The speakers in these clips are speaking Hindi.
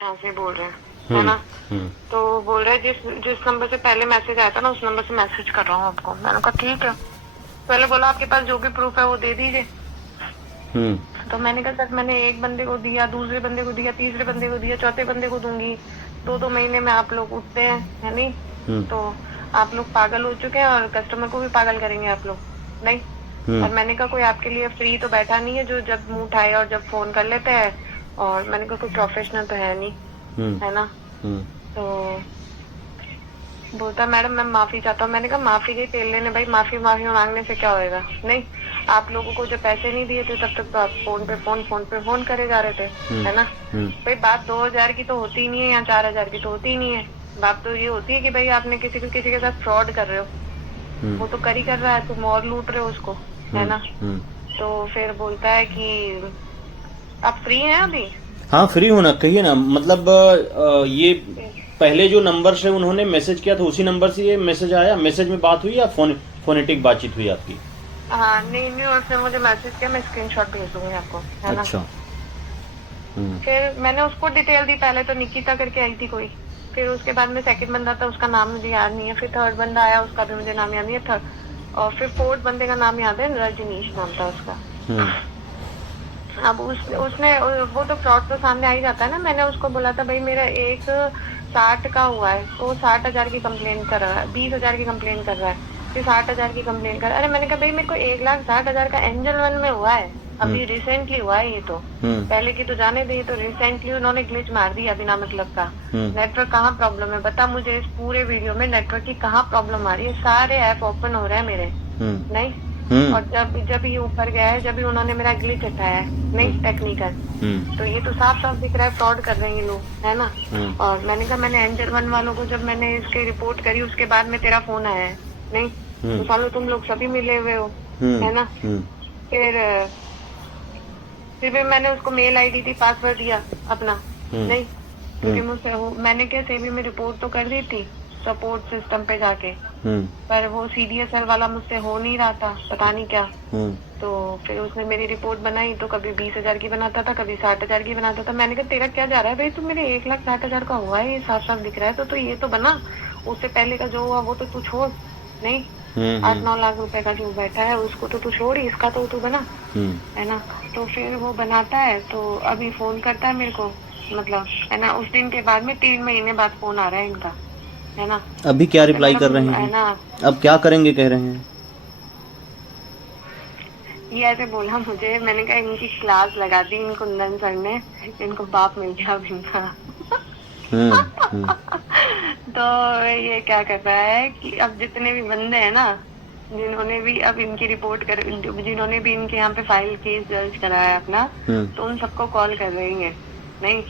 ऐसे बोल रहे हैं, है ना। तो बोल रहे हैं जिस जिस नंबर से पहले मैसेज आया था ना, उस नंबर से मैसेज कर रहा हूँ आपको। मैंने कहा ठीक है। पहले बोला आपके पास जो भी प्रूफ है वो दे दीजिए। तो मैंने कहा सर मैंने एक बंदे को दिया, दूसरे बंदे को दिया, तीसरे बंदे को दिया, चौथे बंदे को दूंगी। 2-2 महीने में आप लोग उठते हैं, है नहीं। तो आप लोग पागल हो चुके हैं और कस्टमर को भी पागल करेंगे आप लोग, नहीं। और मैंने कहा कोई आपके लिए फ्री तो बैठा नहीं है जो जब मुंह उठाए और जब फोन कर लेते हैं। और मैंने कहा कोई प्रोफेशनल तो है नहीं, है ना। तो बोलता मैडम मैं माफी चाहता हूँ। मैंने कहा माफी के तेल लेने भाई, माफी मांगने से क्या होएगा, नहीं। आप लोगों को जब पैसे नहीं दिए थे तब तक तो आप फोन पे फोन करे जा रहे थे, है ना। भाई बात 2000 की तो होती ही नहीं है या 4000 की तो होती ही नहीं है। बात तो ये होती है कि भाई आपने किसी के साथ फ्रॉड कर रहे हो। वो तो कर ही कर रहा है, तुम और लूट रहे हो उसको, है ना। तो फिर बोलता है कि आप फ्री हैं अभी। हाँ फ्री होना कहिए ना, मतलब ये पहले जो नंबर से उन्होंने मैसेज किया था उसी नंबर से ये मैसेज आया, मैसेज में बात हुई या फोनेटिक बातचीत हुई आपकी? हाँ नहीं नहीं, उसने मुझे मैसेज किया, मैं स्क्रीनशॉट भेज दूंगी आपको, है ना। अच्छा। फिर मैंने उसको डिटेल दी, पहले तो निकिता करके आई थी कोई। फिर उसके बाद में सेकंड बंदा था, उसका नाम मुझे याद नहीं है। फिर थर्ड बंदा आया, उसका भी मुझे नाम याद नहीं है था। और फिर फोर्थ बंदे का नाम याद है, रजनीश नाम था उसका। अब उसने वो तो फ्रॉड तो सामने आ ही जाता है ना। मैंने उसको बोला था भाई मेरा एक 60 का हुआ है, तो 60,000 की कंप्लेन कर रहा है, 20,000 की कंप्लेन कर रहा है, फिर 60,000 की कंप्लेन कर। अरे मैंने कहा भाई मेरे को 1,60,000 का एंजल वन में हुआ है, अभी रिसेंटली हुआ है ये तो। पहले की तो जाने दे, तो रिसेंटली उन्होंने ग्लिच मार दिया बिना मतलब का। नेटवर्क कहाँ प्रॉब्लम है बता मुझे, इस पूरे वीडियो में नेटवर्क की कहाँ प्रॉब्लम आ रही है। सारे ऐप ओपन हो रहे हैं मेरे, नहीं। और जब ये ऊपर गया है, जब ही उन्होंने मेरा ग्लिच हटाया है, नहीं टेक्निकल। तो ये तो साफ साफ दिख रहा है फ्रॉड कर रहे हैं ये लोग, है ना। और मैंने कहा मैंने एंजल वन वालों को जब मैंने इसके रिपोर्ट करी उसके बाद में तेरा फोन आया है, नहीं। तो सालों तुम लोग सभी मिले हुए हो, है ना। फिर भी मैंने उसको मेल आईडी दी, पासवर्ड दिया अपना, नहीं। क्योंकि मुझसे मैंने कैसे भी मैं रिपोर्ट तो कर दी थी सपोर्ट सिस्टम पे जाके। पर वो CDSL वाला मुझसे हो नहीं रहा था, पता नहीं क्या। तो फिर उसने मेरी रिपोर्ट बनाई, तो कभी 20,000 की बनाता था, कभी 60,000 की बनाता था। मैंने कहा तेरा क्या जा रहा है भाई, तू मेरे 1,60,000 का हुआ है, ये साफ साफ दिख रहा है। तो ये तो बना, उससे पहले का जो हुआ वो तो तू छोड़, नहीं। 8-9 लाख रुपए का जो बैठा है उसको तो तू छोड़, इसका तो तू बना, है ना। तो फिर वो बनाता है, तो अभी फोन करता है मेरे को, मतलब, है ना। उस दिन के बाद में 3 महीने बाद फोन आ रहा है इनका, है ना। अभी क्या रिप्लाई कर रहे मैडम, है हैं? ना। अब क्या करेंगे कह रहे हैं? ये ऐसे बोला मुझे, मैंने कहा इनकी क्लास लगा दी इन कुंदन सर ने, इनको बाप मिल गया अब इनका। तो ये क्या कर रहा है कि अब जितने भी बंदे हैं ना, जिन्होंने भी अब इनकी रिपोर्ट कर, जिन्होंने भी इनके यहाँ पे फाइल केस दर्ज कराया अपना, तो उन सबको कॉल कर रही है, नहीं।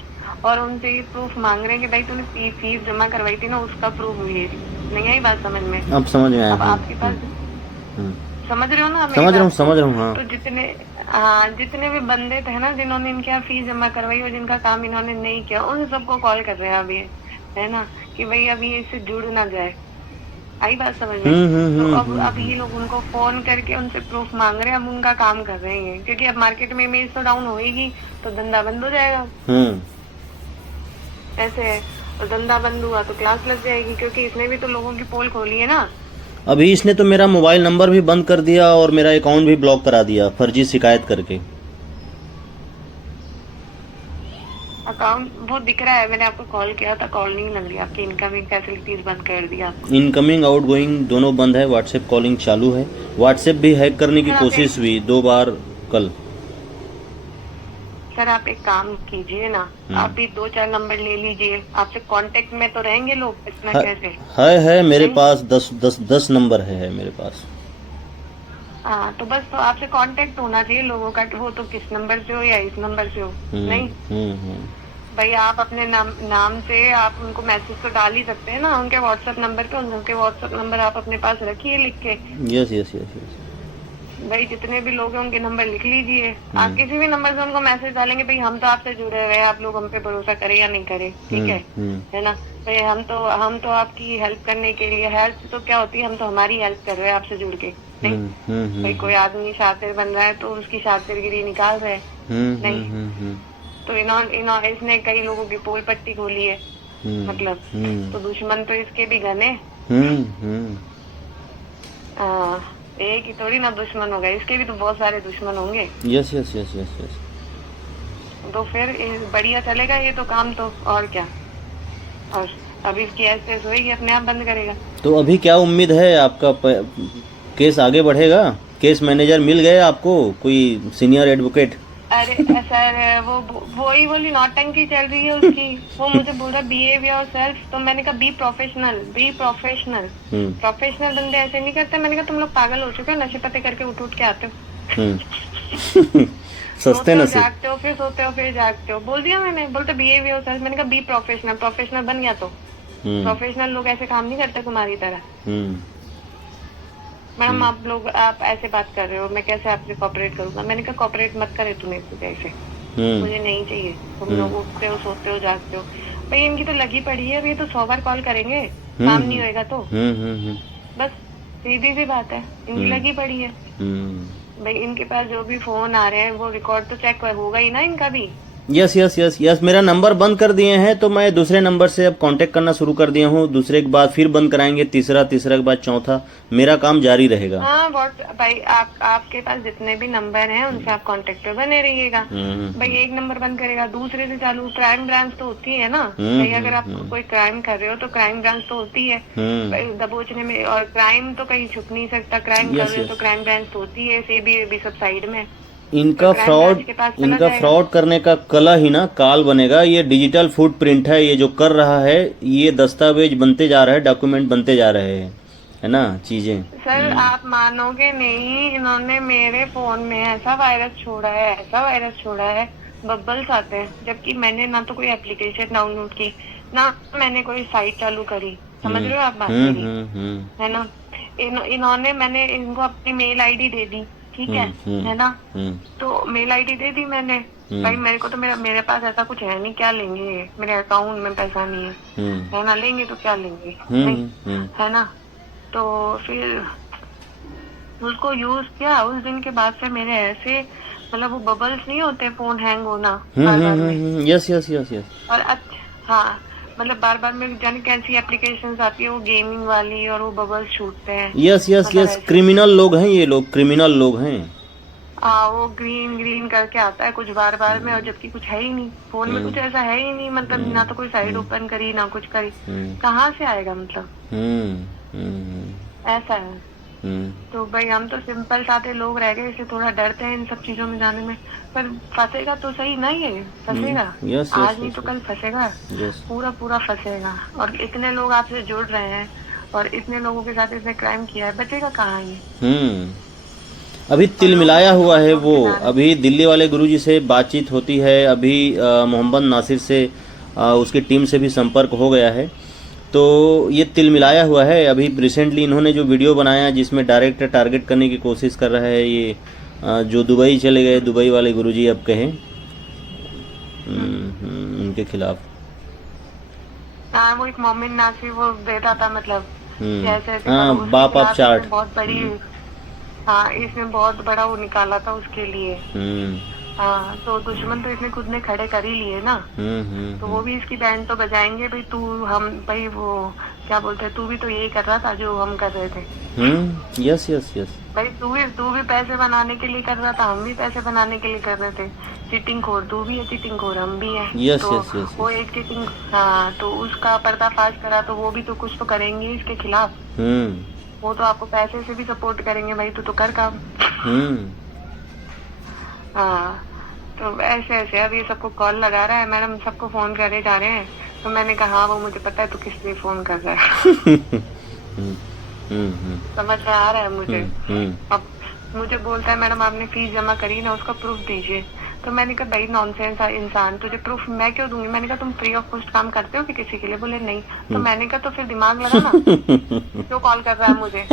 और उनसे ये प्रूफ मांग रहे हैं कि भाई तूने फीस जमा करवाई थी ना, उसका प्रूफ भेज। नहीं आई बात समझ में? अब समझ में आया। अब आपके पास, समझ रहे हो ना मेरी समझ रहा हूँ, बात को? समझ रहा हूँ, हाँ। तो जितने भी बंदे थे ना जिन्होंने इनके यहाँ फीस जमा करवाई और जिनका काम इन्होंने नहीं किया, उन सबको कॉल कर रहे हैं अभी, है ना, कि भाई अभी इससे जुड़ ना जाए। आई बात समझ में? तो अब ये लोग उनको फोन करके उनसे प्रूफ मांग रहे हैं, हम उनका काम कर रहे हैं, क्योंकि अब मार्केट में इमेज तो डाउन होएगी, तो धंधा बंद हो जाएगा। ऐसे है। और धंधा बंद हुआ तो क्लास लग जाएगी, क्योंकि इसने भी तो लोगों की पोल खोली है ना। अभी इसने तो मेरा मोबाइल नंबर भी बंद कर दिया और मेरा अकाउंट भी ब्लॉक करा दिया फर्जी शिकायत करके। अकाउंट वो दिख रहा है, मैंने आपको कॉल किया था, कॉल नहीं लग रही, आपकी इनकमिंग फैसिलिटीज बंद कर दिया। इनकमिंग आउटगोइंग दोनों बंद है, व्हाट्सएप कॉलिंग चालू है। व्हाट्सएप भी हैक करने की कोशिश हुई 2 बार कल। सर आप एक काम कीजिए ना, आप भी 2-4 नंबर ले लीजिए, आपसे कांटेक्ट में तो रहेंगे लोग, इतना कैसे? है मेरे पास 10 नंबर है मेरे पास। हाँ तो बस, तो आपसे कांटेक्ट होना चाहिए लोगों का, वो तो किस नंबर से हो या इस नंबर से हो, नहीं। भाई आप अपने नाम से आप उनको मैसेज तो डाल ही सकते हैं ना उनके व्हाट्सएप नंबर पे, उनके व्हाट्सएप नंबर आप अपने पास रखिए लिख के। Yes yes yes yes. भाई जितने भी लोग हैं उनके नंबर लिख लीजिए, आप किसी भी नंबर से उनको मैसेज डालेंगे, भाई हम तो आपसे जुड़े हुए हैं, आप लोग हम पे भरोसा करें या नहीं करें, ठीक है ना। भाई हम तो आपकी हेल्प करने के लिए, हेल्प तो क्या होती है, हम तो हमारी हेल्प कर रहे हैं आपसे जुड़ के, नहीं। भाई कोई आदमी शातिर बन रहा है तो उसकी शातिरगिरी निकाल रहे हैं, नहीं। तो इसने कई लोगों की पोल पट्टी खोली है, मतलब तो दुश्मन तो इसके भी घने। एक ही थोड़ी ना दुश्मन होगा, इसके भी तो बहुत सारे दुश्मन होंगे। Yes yes yes yes yes. तो फिर बढ़िया चलेगा ये तो काम, तो और क्या। और अभी इसकी ऐसे होएगी, अपने आप बंद करेगा। तो अभी क्या उम्मीद है आपका? केस आगे बढ़ेगा? केस मैनेजर मिल गए आपको, कोई सीनियर एडवोकेट? अरे सर वो ही बोली नौटंकी चल रही है उसकी। वो मुझे बोल रहा बिहेव योरसेल्फ, तो मैंने कहा be professional, be professional. Professional बंदे ऐसे नहीं करते। मैंने कहा तुम लोग पागल हो चुके हो, नशे पते करके उठ के आते हो। सस्ते नशे, जागते हो, फिर सोते हो, फिर जागते हो। बोल दिया मैंने, बोलते बिहेव योरसेल्फ। मैंने कहा बी प्रोफेशनल। प्रोफेशनल बन गया तो प्रोफेशनल लोग ऐसे काम नहीं करते तुम्हारी तरह। मैडम आप ऐसे बात कर रहे हो, मैं कैसे आपसे कॉपरेट करूंगा? मैंने कहा कॉपरेट मत करे तुम इससे कैसे, मुझे नहीं चाहिए। तुम लोग उठते हो, सोते हो, जागते हो। भाई इनकी तो लगी पड़ी है, अब ये तो 100 बार कॉल करेंगे, काम नहीं होएगा तो बस सीधी सी बात है, इनकी लगी पड़ी है। भाई इनके पास जो भी फोन आ रहे हैं वो रिकॉर्ड तो चेक होगा ही ना इनका भी। Yes yes yes yes. मेरा नंबर बंद कर दिए हैं तो मैं दूसरे नंबर से अब कांटेक्ट करना शुरू कर दिया हूँ। दूसरे के बाद फिर बंद कराएंगे, तीसरा के बाद चौथा, मेरा काम जारी रहेगा। हाँ भाई आपके पास जितने भी नंबर हैं उनसे आप कांटेक्ट पे बने रहिएगा। भाई एक नंबर बंद करेगा, दूसरे से चालू। क्राइम ब्रांच तो होती है ना भाई, अगर आप कोई क्राइम कर रहे हो तो क्राइम ब्रांच तो होती है भाई दबोचने में। और क्राइम तो कहीं छुप नहीं सकता, क्राइम कर रहे हो तो क्राइम ब्रांच तो होती है, सेबी सब साइड में। इनका फ्रॉड करने का कला ही ना काल बनेगा। ये डिजिटल फुटप्रिंट है, ये जो कर रहा है, ये दस्तावेज बनते जा रहे हैं, डॉक्यूमेंट बनते जा रहे हैं, है ना चीजें। सर आप मानोगे नहीं, इन्होंने मेरे फोन में ऐसा वायरस छोड़ा है, ऐसा वायरस छोड़ा है, बबल्स आते हैं। जबकि मैंने ना तो कोई एप्लीकेशन डाउनलोड की, ना मैंने कोई साइट चालू करी। समझ रहे हो आप बात मेरी, है ना। मैंने इनको अपनी मेल आईडी दे दी, ठीक है ना। तो मेल आईडी दे दी मैंने। भाई मेरे को तो मेरे पास ऐसा कुछ है नहीं, क्या लेंगे, मेरे अकाउंट में पैसा नहीं है ना, लेंगे तो क्या लेंगे, नहीं है ना। तो फिर उसको यूज किया, उस दिन के बाद से मेरे ऐसे मतलब वो बबल्स नहीं होते, फोन हैंग होना बार-बार में। Yes yes yes yes. और हाँ मतलब बार-बार में जाने कैसी एप्लीकेशंस आती है वो गेमिंग वाली, और वो बबल्स छूटते हैं। Yes yes yes. क्रिमिनल लोग हैं ये लोग, क्रिमिनल लोग हैं। वो ग्रीन करके आता है कुछ बार में, और जबकि कुछ है ही नहीं फोन में, कुछ ऐसा है ही नहीं। मतलब ना तो कोई साइट ओपन करी, ना कुछ करी, कहाँ से आएगा मतलब। ऐसा है। तो भाई हम तो सिंपल सादे लोग रह गए, इसलिए थोड़ा डरते हैं इन सब चीजों में जाने में। पर फंसेगा तो सही ना, ये फंसेगा। आज नहीं तो कल फंसेगा, पूरा फंसेगा। और इतने लोग आपसे जुड़ रहे हैं और इतने लोगों के साथ इसने क्राइम किया है, बचेगा कहाँ ये। अभी तिल मिलाया हुआ है वो। अभी दिल्ली वाले गुरुजी से बातचीत होती है, अभी मोहम्मद नासिर से उसकी टीम से भी संपर्क हो गया है। तो ये तिल मिलाया हुआ है। अभी रिसेंटली इन्होंने जो वीडियो बनाया जिसमें डायरेक्ट टारगेट करने की कोशिश कर रहा है ये जो दुबई चले गए, दुबई वाले गुरुजी अब कहें उनके खिलाफ। हाँ वो एक मोमिन नासिर वो देता था, मतलब जैसे बाप आप चार्ट बहुत बड़ी। हाँ इसने बहुत बड़ा वो निकाला था उसके लिए। हाँ तो दुश्मन तो इसने खुद ने खड़े कर ही लिए ना। तो वो भी इसकी बैंड तो बजाएंगे भाई, भाई वो क्या बोलते हैं, तू भी तो यही कर रहा था जो हम कर रहे थे। Yes yes yes. भाई तू भी पैसे बनाने के लिए कर रहा था, हम भी पैसे बनाने के लिए कर रहे थे। चीटिंग खोर तू भी है, चीटिंग खोर हम भी है। यस तो यस यस। वो एक चीटिंग, हाँ तो उसका पर्दाफाश करा तो वो भी तो कुछ तो करेंगे इसके खिलाफ। वो तो आपको पैसे से भी सपोर्ट करेंगे, भाई तू तो कर काम। हाँ तो ऐसे अब ये सबको कॉल लगा रहा है, मैडम सबको फोन करे जा रहे हैं। तो मैंने कहा हाँ वो मुझे पता है तू किस लिए फोन कर रहा है। समझ में आ रहा है मुझे। अब मुझे बोलता है मैडम आपने फीस जमा करी ना, उसका प्रूफ दीजिए। तो मैंने कहा भाई नॉनसेंस इंसान, तुझे प्रूफ मैं क्यों दूंगी। मैंने कहा तुम फ्री ऑफ कॉस्ट काम करते हो कि किसी के लिए। बोले नहीं। तो मैंने कहा तो फिर दिमाग लगा ना, क्यों कॉल कर रहा है मुझे।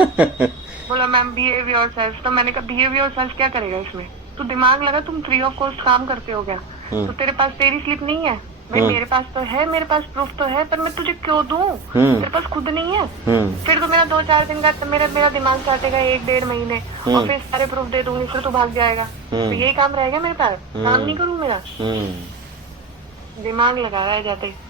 बोला मैम बिहेव योरसेल्फ। तो मैंने कहा बिहेव योरसेल्फ क्या करेगा इसमें, तू दिमाग लगा, तुम फ्री ऑफ कॉस्ट काम करते हो क्या। तो तेरे पास तेरी स्लिप नहीं है भाई, मेरे पास तो है, मेरे पास प्रूफ तो है, पर मैं तुझे क्यों दूं, तेरे पास खुद नहीं है। फिर तो मेरा 2-4 दिन का मेरा दिमाग चाटेगा, 1-1.5 महीने, और फिर सारे प्रूफ दे दूंगी, फिर तू भाग जाएगा। तो यही काम रहेगा मेरे पास, काम नहीं करूँ मेरा। दिमाग लगा रहा है जाते ही।